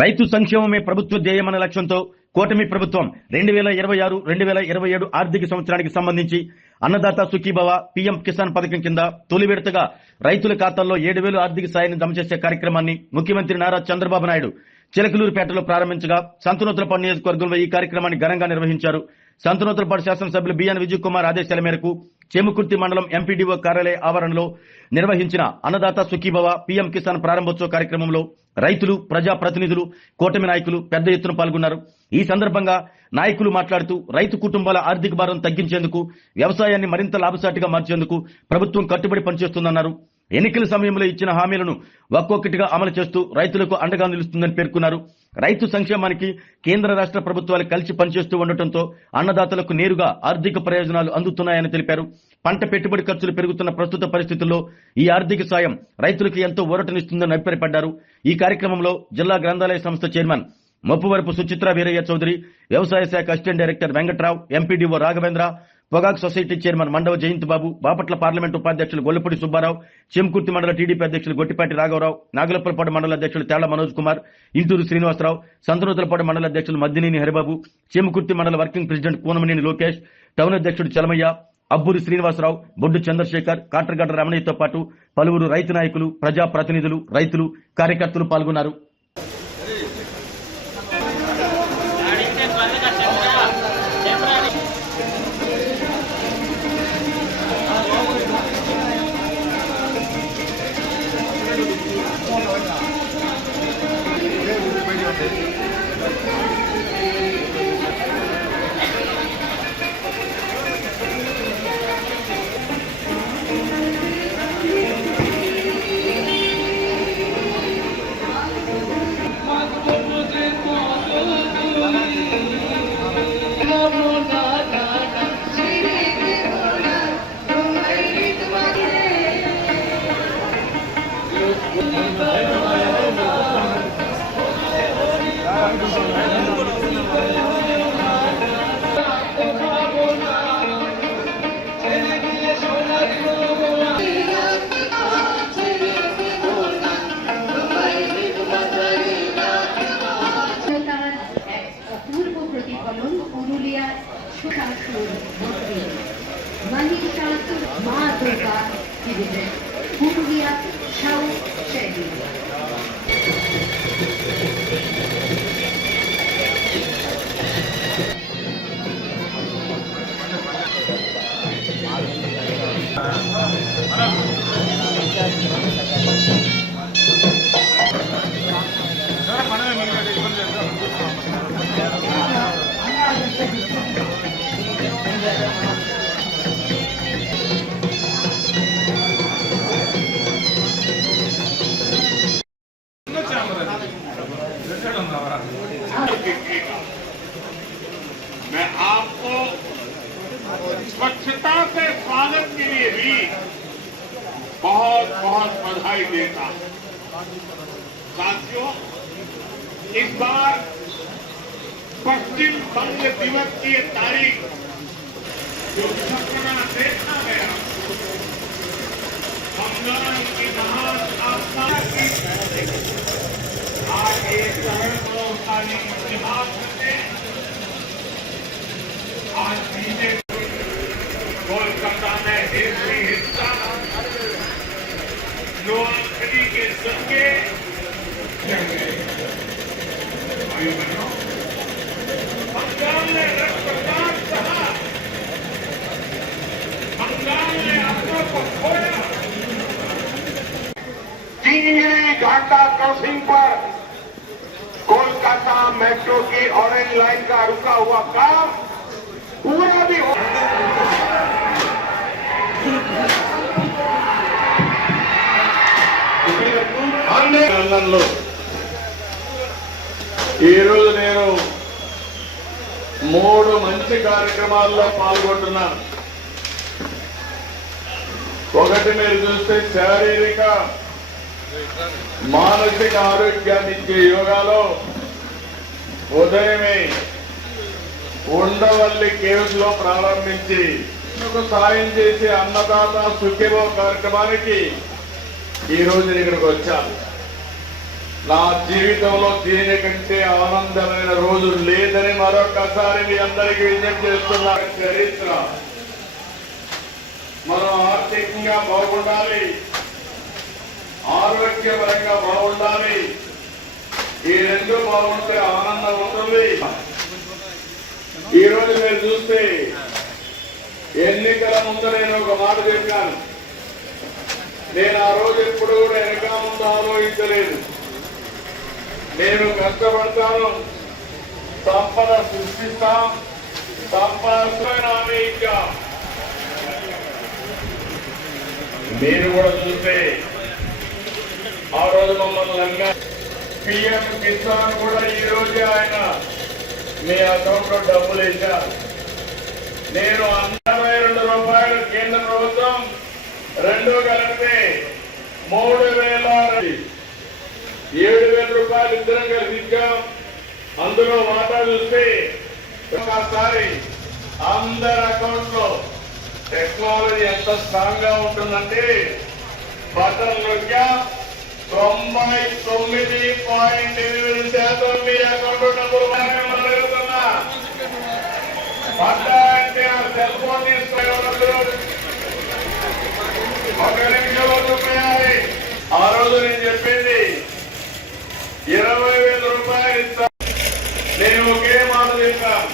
రైతు సంక్షేమమే ప్రభుత్వ ధ్యేయమన్న లక్ష్యంతో కూటమి ప్రభుత్వం 2026-2027 ఆర్థిక సంవత్సరానికి సంబంధించి అన్నదాత సుఖీభవ పీఎం కిసాన్ పథకం కింద తొలి విడతగా రైతుల ఖాతాల్లో 7,000 ఆర్థిక సాయాన్ని జమ చేసే కార్యక్రమాన్ని ముఖ్యమంత్రి నారా చంద్రబాబు నాయుడు చిలకలూరుపేటలో ప్రారంభించగా సంతనూతలపాడు నియోజకవర్గంలో ఈ కార్యక్రమాన్ని ఘనంగా నిర్వహించారు. సంతనూతలపాడు శాసనసభ్యులు బిఎన్ విజయ్ కుమార్ ఆదేశాల మేరకు చేమకుర్తి మండలం ఎంపీడీఓ కార్యాలయ ఆవరణలో నిర్వహించిన అన్నదాత సుఖీభవ పీఎం కిసాన్ ప్రారంభోత్సవ కార్యక్రమంలో రైతులు, ప్రజాప్రతినిధులు, కూటమి నాయకులు పెద్ద ఎత్తున పాల్గొన్నారు. ఈ సందర్భంగా నాయకులు మాట్లాడుతూ రైతు కుటుంబాల ఆర్థిక భారం తగ్గించేందుకు, వ్యవసాయాన్ని మరింత లాభసాటిగా మార్చేందుకు ప్రభుత్వం కట్టుబడి పనిచేస్తుందన్నారు. ఎన్నికల సమయంలో ఇచ్చిన హామీలను ఒక్కొక్కటిగా అమలు చేస్తూ రైతులకు అండగా నిలుస్తుందని పేర్కొన్నారు. రైతు సంక్షేమానికి కేంద్ర రాష్ట్ర ప్రభుత్వాలు కలిసి పనిచేస్తూ ఉండటంతో అన్నదాతలకు నేరుగా ఆర్థిక ప్రయోజనాలు అందుతున్నాయని తెలిపారు. పంట పెట్టుబడి ఖర్చులు పెరుగుతున్న ప్రస్తుత పరిస్థితుల్లో ఈ ఆర్థిక సాయం రైతులకు ఎంతో ఊరటనిస్తుందని అభిప్రాయపడ్డారు. ఈ కార్యక్రమంలో జిల్లా గ్రంథాలయ సంస్థ చైర్మన్ మొప్పువరపు సుచిత్ర వీరయ్య చౌదరి, వ్యవసాయ శాఖ assistant director Venkatrao, MPDO Raghavendra, పొగాకు సొసైటీ చైర్మన్ మండవ జయంత్ బాబు, బాపట్ల పార్లమెంటు ఉపాధ్యక్షులు గొల్లపూడి సుబ్బారావు, చెంకుర్తి మండల టీడీపీ అధ్యక్షులు గొట్టిపాటి రాఘవరావు, నాగులప్పలపాడు మండల అధ్యక్షులు తేళ్ల మనోజ్ కుమార్, ఇంటూరు శ్రీనివాసరావు, సంతనూతలపాడు మండల అధ్యక్షులు మద్దినేని హరిబాబు, చెంకుర్తి మండల working president Kunamneni Lokesh, town అధ్యక్షుడు చలమయ్య, అబ్బూరి శ్రీనివాసరావు, బొడ్డు చంద్రశేఖర్, కాట్రగడ్డ రమణయ్యతో పాటు పలువురు రైతు నాయకులు, ప్రజాప్రతినిధులు, రైతులు, కార్యకర్తలు పాల్గొన్నారు. পুরুলিয়া সুশাসন মহিষাসুর মা দুর্গা দিবসে পুরুলিয়া সাউথ স্টেডিয়াম मैं आपको स्वच्छता के स्वागत के लिए भी बहुत बहुत बधाई देता हूं। साथियों, इस बार पश्चिम बंग दिवस की तारीख जो सपना देखा गया, बंगाल की महान आस्था की आज एक शहर इतिहास में आज बीजेपी कोलकाता में एक भी हिस्सा नोआखली के संगे बंगाल ने रक्तदान कहा, बंगाल ने अपनों को खोया। घाटा क्रॉसिंग पर कोलकाता मेट्रो की ऑरेंज लाइन का रुका हुआ काम पूरा भी हो ఈ రోజు నేను 3 మంచి కార్యక్రమాల్లో పాల్గొంటున్నాను. ఒకటి మీరు చూస్తే శారీరక మానసిక ఆరోగ్యాన్ని ఇచ్చే యోగాలో ఉదయమే ఉండవల్లి కేవ్స్ లో ప్రారంభించి సాయం చేసే అన్నదాత సుఖీభవ కార్యక్రమానికి ఈ రోజు ఇక్కడికి వచ్చాను. నా జీవితంలో దీనికంటే ఆనందమైన రోజు లేదని మరొకసారి మీ అందరికీ విజ్ఞప్తి చేస్తున్నా. చరిత్ర మనం ఆర్థికంగా బాగుండాలి, ఆరోగ్యపరంగా బాగుండాలి. ఈ రెండు బాగుంటే ఆనందం ఉంటుంది. ఈ రోజు మీరు చూస్తే ఎన్నికల ముందు నేను ఒక మాట చెప్పాను. నేను ఆ రోజు ఎప్పుడు కూడా వెనక ముందు ఆలోచించలేదు. నేను కష్టపడతాను, సంపద సృష్టిస్తాం, సంపద ఇంకా మీరు కూడా చూస్తే ఆ రోజు మమ్మల్ని పిఎం కిసాన్ కూడా ఈ రోజు ఆయన మీ అకౌంట్ లో డబ్బులు వేశారు. నేను 62 రూపాయలు కేంద్ర ప్రభుత్వం, రెండు కలిపితే 3,000 7,000 రూపాయలు ఇద్దరం కలిసి ఇచ్చాం. అందులో వాటా చూస్తే ఒకసారి అందరి అకౌంట్ లో టెక్నాలజీ ఎంత స్ట్రాంగ్ గా ఉంటుందంటే బటన్ నొక్కా 99.8% మీ అకౌంట్ డబ్బులు జరుగుతున్నా. పడ్డా అంటే ఆ సెల్ ఫోన్ తీసుకునే ఒక నిమిషంలో చూపించాలి. ఆ రోజు నేను చెప్పింది 20,000 రూపాయలు ఇస్తా. నేను ఒకే మాట చెప్పాను,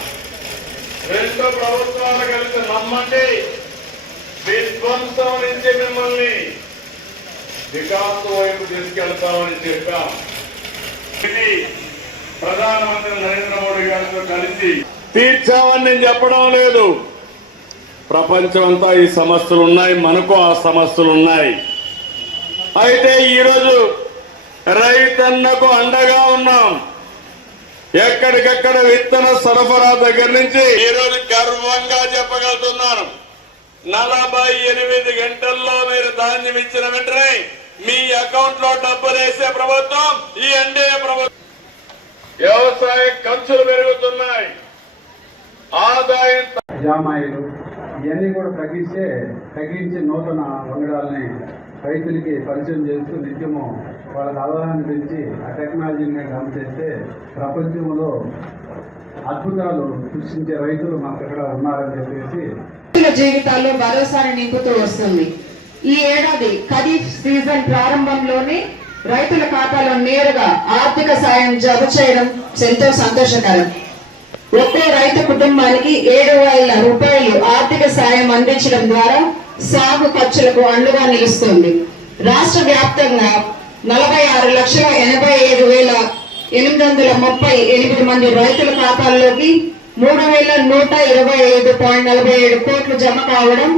రెండు ప్రభుత్వాలు కలిసి నమ్మండి, విధ్వంసం నుంచి మిమ్మల్ని వికాసం వైపు తీసుకెళ్తామని చెప్పాం. ఇది ప్రధానమంత్రి నరేంద్ర మోడీ గారితో కలిసి తీర్చామని నేను చెప్పడం లేదు. ప్రపంచం అంతా ఈ సమస్యలు ఉన్నాయి, మనకు ఆ సమస్యలు ఉన్నాయి. అయితే ఈరోజు రైతన్నకు అండగా ఉన్నాం. ఎక్కడికక్కడ విత్తన సరఫరా దగ్గర నుంచి ఈరోజు గర్వంగా చెప్పగలుగుతున్నాను, 48 గంటల్లో మీరు ధాన్యం ఇచ్చిన వెంటనే మీ అకౌంట్ లో డబ్బులు వేసే ప్రభుత్వం ఈ ఎన్డీఏ ప్రభుత్వం. వ్యవసాయ ఖర్చులు పెరుగుతున్నాయి, ఆదాయం జామాయిలు ఇవన్నీ కూడా తగ్గించి నూతన వంగడాలని రైతులకి పరిచయం చేస్తూ నిత్యము వాళ్ళకి అవగాహన పెంచి ఆ టెక్నాలజీని డెవలప్ చేస్తే ప్రపంచంలో అద్భుతాలు సృష్టించే రైతులు మనకు ఇక్కడ ఉన్నారని చెప్పేసి రైతుల జీవితాల్లో భరోసాని నింపుతూ వస్తుంది. ఈ ఏడాది ఖరీఫ్ సీజన్ ప్రారంభంలోనే రైతుల ఖాతాలో నేరుగా ఆర్థిక సాయం జమ చేయడం ఎంతో సంతోషకరం. ఒక్కో రైతు కుటుంబానికి 7,000 రూపాయలు ఆర్థిక సాయం అందించడం ద్వారా సాగు ఖర్చులకు అండగా నిలుస్తుంది. రాష్ట్ర వ్యాప్తంగా 46,87,838 మంది రైతుల ఖాతాల్లోకి 3,125.47 కోట్లు జమ కావడం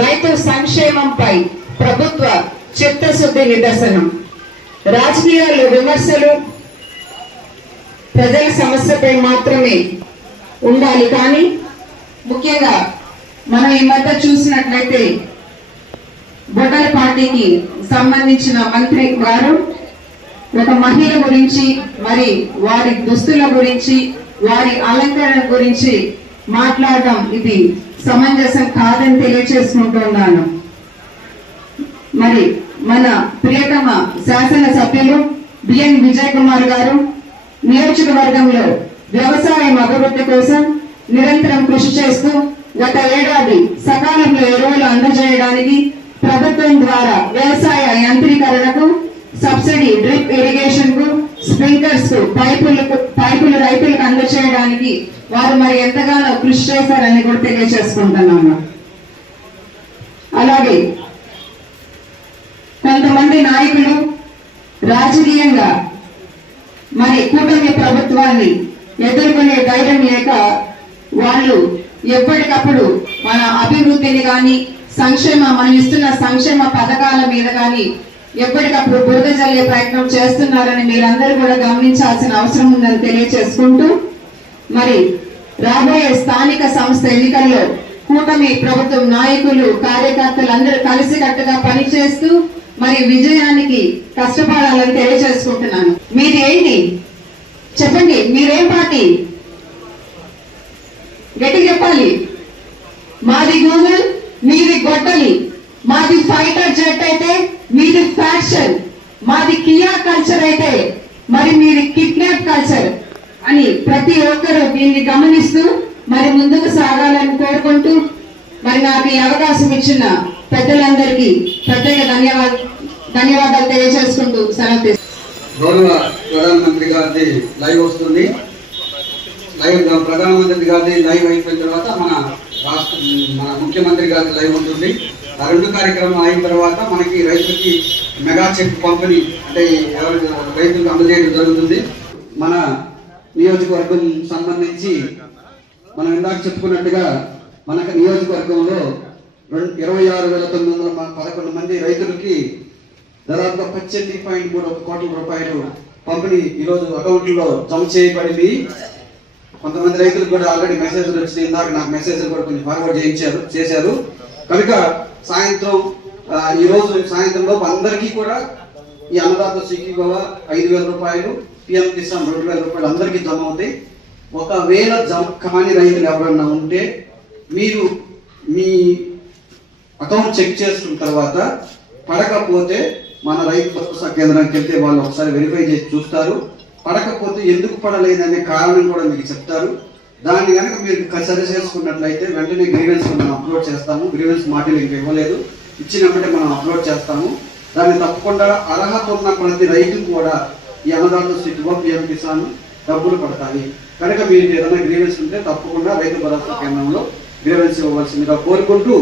రైతు సంక్షేమంపై ప్రభుత్వ చిత్తశుద్ధి నిదర్శనం. రాజకీయాల్లో విమర్శలు ప్రజల సమస్యపై మాత్రమే ఉండాలి, కానీ ముఖ్యంగా మనం ఈ మధ్య చూసినట్లయితే బొడ్డల పార్టీకి సంబంధించిన మంత్రి గారు ఒక మహిళ గురించి, మరి వారి దుస్తుల గురించి, వారి అలంకరణ గురించి మాట్లాడడం ఇది సమంజసం కాదని తెలియజేసుకుంటున్నాను. మరి మన ప్రియతమ శాసన సభ్యులు బిఎన్ విజయ్ కుమార్ గారు నియోజకవర్గంలో వ్యవసాయం అభివృద్ధి కోసం నిరంతరం కృషి చేస్తూ గత ఏడాది సకాలంలో ఎరువులు అందజేయడానికి ప్రభుత్వం ద్వారా వ్యవసాయ యాంత్రీకరణకు, సబ్సిడీ డ్రిప్ ఇరిగేషన్ కు, స్ప్రింక్లర్స్ కు పైపులు రైతులకు అందజేయడానికి వారు మరి ఎంతగానో కృషి చేశారని కూడా తెలియజేసుకుంటున్నాను. అలాగే కొంతమంది నాయకులు రాజకీయంగా మరి కూటమి ప్రభుత్వాన్ని ఎదుర్కొనే ధైర్యం లేక వాళ్ళు ఎప్పటికప్పుడు మన అభివృద్ధిని కానీ మనం ఇస్తున్న సంక్షేమ పథకాల మీద కానీ ఎప్పటికప్పుడు బురద జల్లే ప్రయత్నం చేస్తున్నారని మీరందరూ కూడా గమనించాల్సిన అవసరం ఉందని తెలియజేసుకుంటూ, మరి రాబోయే స్థానిక సంస్థ ఎన్నికల్లో కూటమి ప్రభుత్వం నాయకులు, కార్యకర్తలు అందరూ కలిసికట్టుగా పనిచేస్తూ మరి విజయానికి కష్టపడాలని తెలియజేసుకుంటున్నాను. మీది ఏంటి చెప్పండి, మీరేం పార్టీ? గట్టి చెప్పాలి. మాది గూగుల్, మీది గొడ్డలి. మాది ఫైటర్ జెట్ అయితే మీది ఫ్యాషన్. మాది కియా కల్చర్ అయితే మరి మీరు కిడ్నాప్ కల్చర్ అని ప్రతి ఒక్కరూ దీన్ని గమనిస్తూ మరి ముందుకు సాగాలని కోరుకుంటూ మరి నాకు ఈ అవకాశం ఇచ్చిన పెద్దలందరికీ ప్రత్యేక ధన్యవాదాలు తెలియజేసుకుంటూ సెలవు తీసుకుంటున్నాను. గౌరవ ప్రధానమంత్రి గారిది లైవ్ వస్తుంది. ప్రధానమంత్రి గారిది లైవ్ అయిపోయిన తర్వాత మన ముఖ్యమంత్రి గారి లైవ్ ఉంటుంది. ఆ రెండు కార్యక్రమం అయిన తర్వాత మనకి రైతులకి మెగా చెక్ పంపిణీ అంటే రైతులకు అందజేయడం జరుగుతుంది. మన నియోజకవర్గం సంబంధించి మనం ఇందాక చెప్పుకున్నట్టుగా మనకు నియోజకవర్గంలో 26,911 మంది రైతులకి దాదాపుగా 18.3 కోట్ల రూపాయలు పంపిణీ ఈరోజు అకౌంట్లో జమ చేయబడింది. కొంతమంది రైతులకు కూడా ఆల్రెడీ మెసేజ్లు వచ్చినాయి. ఇందాక నాకు మెసేజ్లు కూడా కొంచెం ఫార్వర్డ్ చేశారు. కనుక ఈ రోజు సాయంత్రంలో అందరికీ కూడా ఈ అన్నదాత సుఖీభవ 5,000 రూపాయలు, పిఎం కిసాన్ 2,000 రూపాయలు అందరికీ జమ అవుతాయి. ఒకవేళ జమ కాని రైతులు ఎవరన్నా ఉంటే మీరు మీ అకౌంట్ చెక్ చేసుకున్న తర్వాత పడకపోతే మన రైతు భరోసా కేంద్రానికి వెళ్తే వాళ్ళు ఒకసారి వెరిఫై చేసి చూస్తారు. పడకపోతే ఎందుకు పడలేదనే కారణం కూడా మీకు చెప్తారు. దాన్ని కనుక మీరు సరి చేసుకున్నట్లయితే వెంటనే గ్రీవెన్స్ మనం అప్లోడ్ చేస్తాము. గ్రీవెన్స్ మాటలు ఇంకా ఇవ్వలేదు, ఇచ్చినప్పుడే మనం అప్లోడ్ చేస్తాము. దాన్ని తప్పకుండా అర్హత ఉన్న ప్రతి రైతుకు కూడా ఈ అన్నదాత సుఖీభవ, పిఎం కిసాన్ డబ్బులు పడతాయి. కనుక మీరు ఏదైనా గ్రీవెన్స్ ఉంటే తప్పకుండా రైతు భరోసా కేంద్రంలో గ్రీవెన్స్ ఇవ్వవలసిందిగా కోరుకుంటూ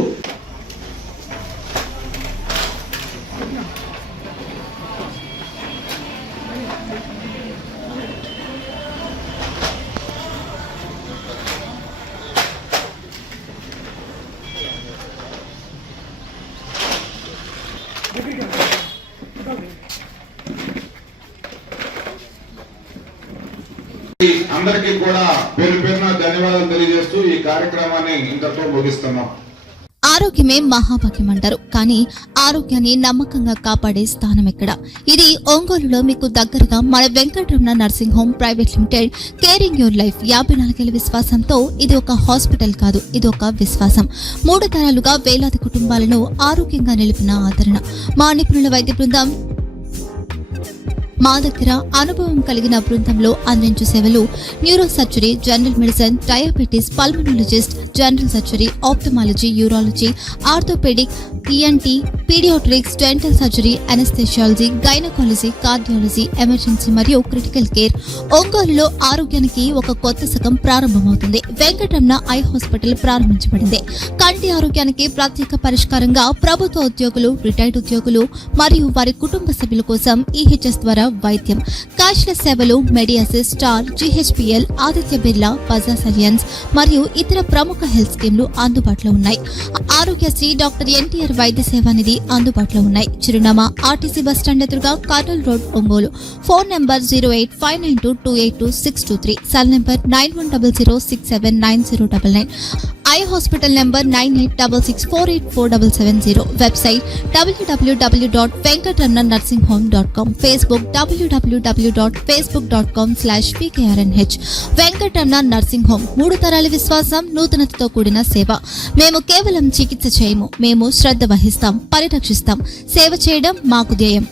అందరికీ కూడా పేరు పేరున ధన్యవాదాలు తెలియజేస్తూ ఈ కార్యక్రమాన్ని ఇంతతో ముగిస్తున్నాం. ఆరోగ్యమే మహాభాగ్యం అంటారు, కానీ ఆరోగ్యాన్ని నమ్మకంగా కాపాడే స్థానం ఎక్కడ? ఇది ఒంగోలులో మీకు దగ్గరగా మన Venkataramana nursing home private limited. Caring your life 54 ఏళ్ల విశ్వాసంతో ఇది ఒక హాస్పిటల్ కాదు, ఇది ఒక విశ్వాసం. 3 తరాలుగా వేలాది కుటుంబాలను ఆరోగ్యంగా నిలిపిన ఆదరణ. మా నిపుణుల వైద్య బృందం మా దగ్గర అనుభవం కలిగిన బృందంలో అందించే సేవలు neuro surgery, general medicine, diabetes, pulmonologist, general surgery, ophthalmology, urology, orthopaedic, ENT, paediatrics, dental surgery, anaesthesiology, gynaecology, cardiology, emergency మరియు క్రిటికల్ కేర్. ఒంగోలులో ఆరోగ్యానికి ఒక కొత్త శకం ప్రారంభమవుతుంది. వెంకటరమణ ఐ హాస్పిటల్ ప్రారంభించబడింది. కంటి ఆరోగ్యానికి ప్రత్యేక పరిష్కారంగా ప్రభుత్వ ఉద్యోగులు, రిటైర్డ్ ఉద్యోగులు మరియు వారి కుటుంబ సభ్యుల కోసం ఈహెచ్ఎస్ ద్వారా వైద్యం, క్యాష్లెస్ సేవలు, మెడియాసిస్, స్టార్, జీహెచ్పీఎల్, ఆదిత్య బిర్లా, బజాజ్ అలియన్స్ మరియు ఇతర ప్రముఖ హెల్త్ స్కీమ్లు అందుబాటులో ఉన్నాయి. ఆరోగ్యశ్రీ, డాక్టర్ ఎన్టీఆర్ వైద్య సేవా నిధి అందుబాటులో ఉన్నాయి. చిరునామా ఆర్టీసీ బస్టాండ్ ఎదురుగా, Kurnool road, Ongole. Phone number 08592282623, cell number 9100679099, eye hospital number 9866484770, website www.venkatramanarsinghome.com, Facebook www.facebook.com/pkrnh. Venkataramana nursing home, 3 తరాల విశ్వాసం, నూతనతతో కూడిన సేవ. మేము కేవలం చికిత్స చేయము, మేము శ్రద్ధ వహిస్తాం, పరిరక్షిస్తాం. సేవ చేయడం మాకు ధ్యేయం.